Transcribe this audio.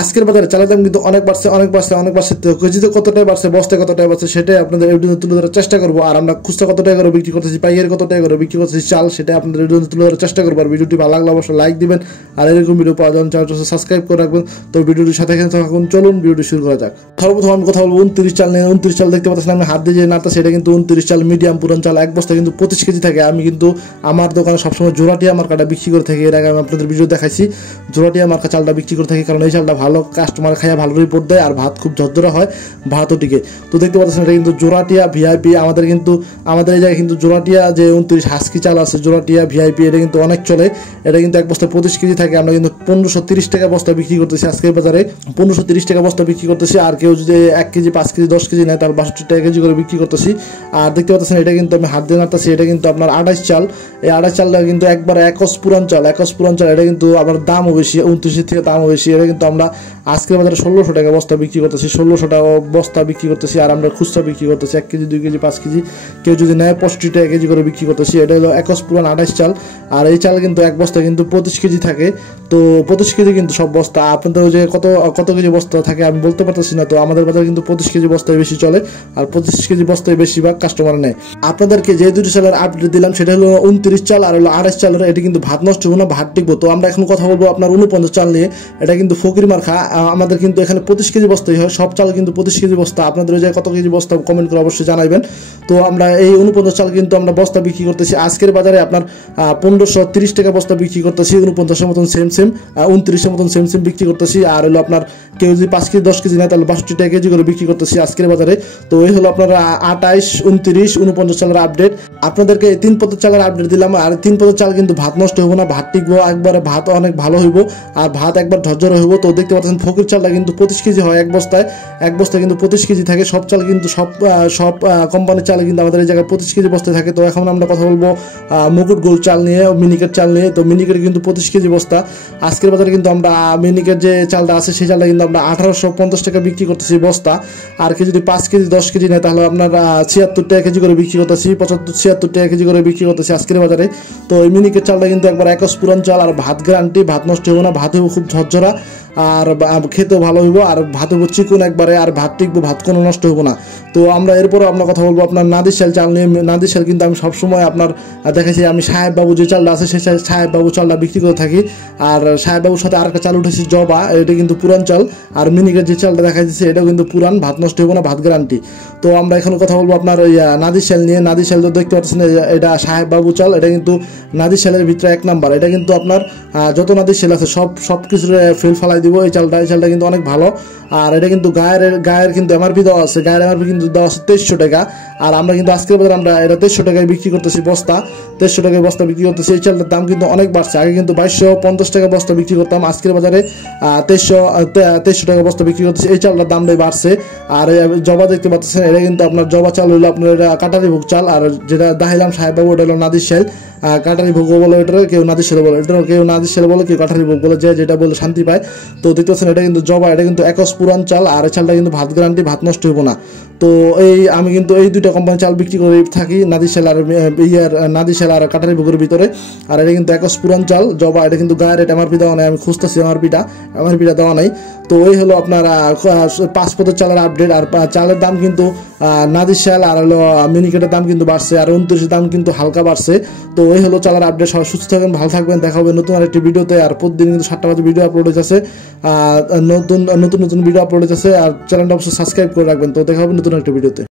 আজকের বাজারে চালের দাম কিন্তু অনেক বাড়ছে। তো কেজিতে কতটাই বাড়ছে, বস্তায় কতটাই বাড়ছে, সেটাই আপনাদের এই ভিডিওতে তুলে ধরার চেষ্টা করবো। আর আমরা খুচরা কত টাকা করে বিক্রি করতেছি, পাইকারি কত টাকা করে বিক্রি করতেছি চাল, সেটা আপনাদের এই ভিডিওতে তুলে ধরার চেষ্টা করবো। আর ভিডিওটি ভালো লাগলে অবশ্যই লাইক দিবেন, আর এরকম ভিডিও পাওয়ার জন্য চ্যানেলটা সাবস্ক্রাইব করে রাখবেন। তো ভিডিওটির সাথে থাকুন, চলুন ভিডিওটি শুরু করা যাক। সর্বপ্রথম আমি কথা বলবো 29 চাল নিয়ে। 29 চাল দেখতে পাচ্ছেন আমি হাত দিয়ে যে নাড়তেছি, এটা কিন্তু 29 চাল মিডিয়াম পুরান চাল। এক বস্তা কিন্তু 25 কেজি থাকে। আমি কিন্তু আমার দোকানে সবসময় জোড়াটিয়া মার্কাটা বিক্রি করে থাকি। এর আগে আমি আপনাদের ভিডিও দেখাইছি, জোড়াটিয়া মার্কা চালটা বিক্রি করে থাকি, কারণ এই চালটা ভালো, কাস্টমার খাইয়া ভালো রিপোর্ট দেয়, আর ভাত খুব ঝরঝরা হয়, ভাতও টিকে। তো দেখতে পাচ্ছেন এটা কিন্তু জোড়াটিয়া ভিআইপি। আমাদের এই জায়গায় কিন্তু জোড়াটিয়া যে 29 হাস্কি চাল আছে, জোড়াটিয়া ভিআইপি, এটা কিন্তু অনেক চলে। এটা কিন্তু এক বস্তা 25 কেজি থাকে। আমরা কিন্তু 1530 টাকা বস্তা বিক্রি করতেছি আজকের বাজারে, 1530 টাকা বস্তা বিক্রি করতেছি। আর কেউ যদি 1 কেজি 5 কেজি 10 কেজি নেয়, তার 62 টাকা কেজি করে বিক্রি করতেছি। আর দেখতে পাচ্ছেন এটা কিন্তু আমি হাত দিয়ে নাড়তেছি, এটা কিন্তু আপনার 28 চাল। এই 28 চালটা কিন্তু একবার একস পুরান চাল। এটা কিন্তু আবার দামও বেশি, 29 থেকে দামও বেশি। এটা কিন্তু আমরা আজকের বাজারে 1600 টাকা বস্তা বিক্রি করতেছি, 1600 টাকা বস্তা বিক্রি করতেছি। আর আমরা খুচরা বিক্রি করতেছি 1 কেজি 2 কেজি 5 কেজি, কেউ যদি নেয় 65 টাকা কেজি করে বিক্রি করতেছি। এটা হলো একস পুরান 28 চাল। আর এই চাল কিন্তু এক বস্তা কিন্তু 25 কেজি থাকে। তো 25 কেজি কিন্তু সব বস্তা, আপনাদের যে কত কেজি বস্তা থাকে আমি বলতে পারতেছি না। তো আমাদের বাজারে কিন্তু 25 কেজি বস্তায় বেশি চলে, আর 25 কেজি বস্তায় বেশিরভাগ কাস্টমার নেয়। আপনাদেরকে যে দুটি চালের আপডেট দিলাম, সেটা হলো 29 চাল আর হলো 28 চালের। এটি কিন্তু ভাত নষ্ট হবে না, ভাত টিকবো। তো আমরা এখন কথা বলবো আপনার 49 চাল নিয়ে। এটা কিন্তু ফকির মার্কা। আমাদের কিন্তু এখানে 25 কেজি বস্তাই হয়, সব চাল কিন্তু 25 কেজি বস্তা। আপনাদের ওই জায়গায় কত কেজি বস্তা কমেন্ট করে অবশ্যই জানাবেন। তো আমরা এই 49 চাল কিন্তু আমরা বস্তা বিক্রি করতেছি আজকের বাজারে আপনার 1530 টাকা বস্তা বিক্রি করতেছি। 49 মতন সেম 29 মতন সেম বিক্রি করতেছি। আর হলো আপনার কেউ যদি 5 কেজি 10 কেজি নেয়, তাহলে 62 টাকা কেজি করে বিক্রি করতেছি আজকের বাজারে। তো এই হলো আপনার 28, 29, 49 চালের আপডেট। আপনাদেরকে 3 পদের চালের আপডেট দিলাম। আর 3 পদের চাল কিন্তু ভাত নষ্ট হইব না, ভাত টিকবো একবারে, ভাত অনেক ভালো হইব, আর ভাত একবার ঝরঝরে হইব। তো দেখতে পাচ্ছেন ফকির চালটা কিন্তু 25 কেজি হয় এক বস্তায় কিন্তু 25 কেজি থাকে। সব চাল কিন্তু সব কোম্পানির চাল কিন্তু আমাদের এই জায়গায় 25 কেজি বস্তায় থাকে। তো এখন আমরা কথা বলবো মুকুট গোল্ড চাল নিয়ে, মিনিকেট চাল নিয়ে। তো মিনিকেট কিন্তু 25 কেজি বস্তা আজকের বাজারে কিন্তু আমরা মিনিকেট যে চালটা আছে, সেই চালটা কিন্তু আমরা 1850 টাকা বিক্রি করতেছি বস্তা। আর কেউ যদি 5 কেজি 10 কেজি নেয়, তাহলে আপনার 76 টাকা কেজি করে বিক্রি করতেছি, 75-76 টাকা কেজি করে বিক্রি করতেছি আজকের বাজারে। তো এই মিনিকেট চালটা কিন্তু একবার একস পুরান চাল, আর ভাত গ্যারান্টি, ভাত নষ্ট হবে না, ভাত হইব খুব ঝরঝরা, আর খেতেও ভালো হইব, আর ভাত হইব চিকন একবারে, আর ভাত টিকবো, ভাত কোনো নষ্ট হইব না। তো আমরা এরপরও আপনার কথা বলবো আপনার নাদির শাল চাল নিয়ে। নাদির শাল কিন্তু আমি সবসময় আপনার দেখাচ্ছি, আমি সাহেব বাবু যে চালটা আছে, সেই সাহেব বাবু চালটা বিক্রি করে থাকি। আর সাহেব বাবুর সাথে আরেকটা চাল উঠেছি জবা, এটা কিন্তু পুরান চাল। আর মিনিকেট যে চালটা দেখা যাচ্ছে, এটাও কিন্তু পুরান, ভাত নষ্ট হইব না, ভাত গ্যারান্টি। তো আমরা এখন কথা বলবো আপনার ওই নাদির শাল নিয়ে। নাদির শাল দেখতে পাচ্ছেন, এটা সাহেব বাবু চাল। এটা কিন্তু নাদির শালের ভিতরে 1 নাম্বার। এটা কিন্তু আপনার যত নাদির শাল আছে সব কিছুর ফেল ফালাই দিব এই চালটা কিন্তু অনেক ভালো। আর এটা কিন্তু গায়ের কিন্তু এমআরপি দেওয়া আছে, গায়ের এমআরপি কিন্তু দেওয়া আছে 2300 টাকা। আর আমরা কিন্তু আজকের বাজারে আমরা এটা 2300 টাকায় বিক্রি করতেছি বস্তা, 2300 টাকায় বস্তা বিক্রি করতেছি। এই চালটার দাম কিন্তু অনেক বাড়ছে। আগে কিন্তু 2250 টাকা বস্তা বিক্রি করতাম, আজকের বাজারে 2300 টাকা বস্তা বিক্রি করতেছি। এই চালটার দামটাই বাড়ছে। আর জবা দেখতে পাচ্ছেন, এটা কিন্তু আপনার জবা চাল হইলো আপনার এটা কাটারি ভোগ চাল। আর যেটা দেখাইলাম সাহেব বাবু, ওটা হলো নাদির শাল। কাটারি ভোগ বলে এটা, কেউ নাদির শাল বলে এটা, কেউ নাদির শাল বলে, কেউ কাটারি ভোগ বলে, যেটা বলে শান্তি পায়। তো দেখতে পাচ্ছেন এটা কিন্তু জবা, এটা কিন্তু একস পুরান চাল। আর এই চালটা কিন্তু ভাত গ্যারান্টি, ভাত নষ্ট হইব না। তো আমি কিন্তু এই দুইটা কোম্পানির চাল বিক্রি করে থাকি, নাদির শাল আর কাটারি ভোগের ভিতরে। আর এটা কিন্তু একস পুরান চাল জবা। এটা কিন্তু গায়ের এমআরপি দেওয়া নাই, আমি খুঁজতেছি এমআরপিটা দেওয়া নাই। তো এই হলো আপনার 5 পদের চালের আপডেট। আর চালের দাম কিন্তু নাদির শাল আর হলো মিনিকেটের দাম কিন্তু বাড়ছে, আর 29 দাম কিন্তু হালকা বাড়ছে। তো এই হলো চালের আপডেট। সবাই সুস্থ থাকবেন, ভালো থাকবেন, দেখা হবে নতুন আরেকটি ভিডিওতে। আর প্রতিদিন কিন্তু 7টা বাজে ভিডিও আপলোড হচ্ছে, নতুন ভিডিও আপলোড হচ্ছে। আর চ্যানেলটা অবশ্যই সাবস্ক্রাইব করে রাখবেন। তো দেখা হবে নতুন একটা ভিডিওতে।